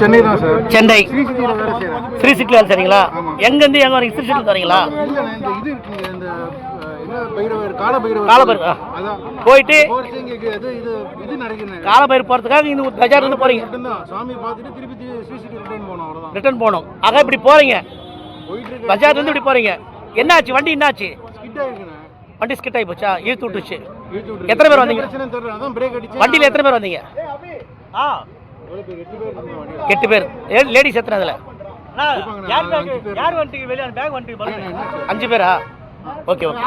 சென்னை தான் சார். சென்னை ஸ்ரீ சிட்டியில் வேலை செய்கிறேன். ஸ்ரீ சிட்டியில் வேலை செய்றீங்களா? எங்கேருந்து எங்கே வரீங்க? ஸ்ரீ சிட்டியில் வரீங்களா? இல்லை இந்த இது இருக்குங்க, இந்த என்ன பைரவர் காலபைரவர் காலபைரவர் அதான் போயிட்டு இங்கே இது நடக்குது. காலபைரவர் போகிறதுக்காக இந்த பஜார்லேருந்து போகிறீங்க. மட்டும்தான் சாமி பார்த்துட்டு திருப்பி ஸ்ரீ சிட்டி ரிட்டர்ன் போனோம், அவ்வளோதான். ரிட்டர்ன் போகணும். ஆக இப்படி போகிறீங்க, போயிட்டு இருக்கு. பஜார்லேருந்து இப்படி போகிறீங்க. என்னாச்சு வண்டி? என்னாச்சு? ஸ்கிட் ஆகிருக்குண்ணே. வண்டி ஸ்கிட் ஆகி போச்சா? இழுத்து விட்டுச்சு. இழுத்து விட்டுருக்கு. எத்தனை பேர் வந்தீங்க? பிரச்சனை தெரியல, அதான் பிரேக் அடிச்சு. வண்டியில் எத்தனை பேர் வந்தீங்க? எவ்வளோ பேர்? 8 பேர் இருந்தாங்க வண்டியில். 8 பேர். லேடிஸ் எத்தனை அதில்? இருப்பாங்கண்ணே. யார் வண்டி வெளியே பேக் வண்டி 5 பேரா? Okay okay.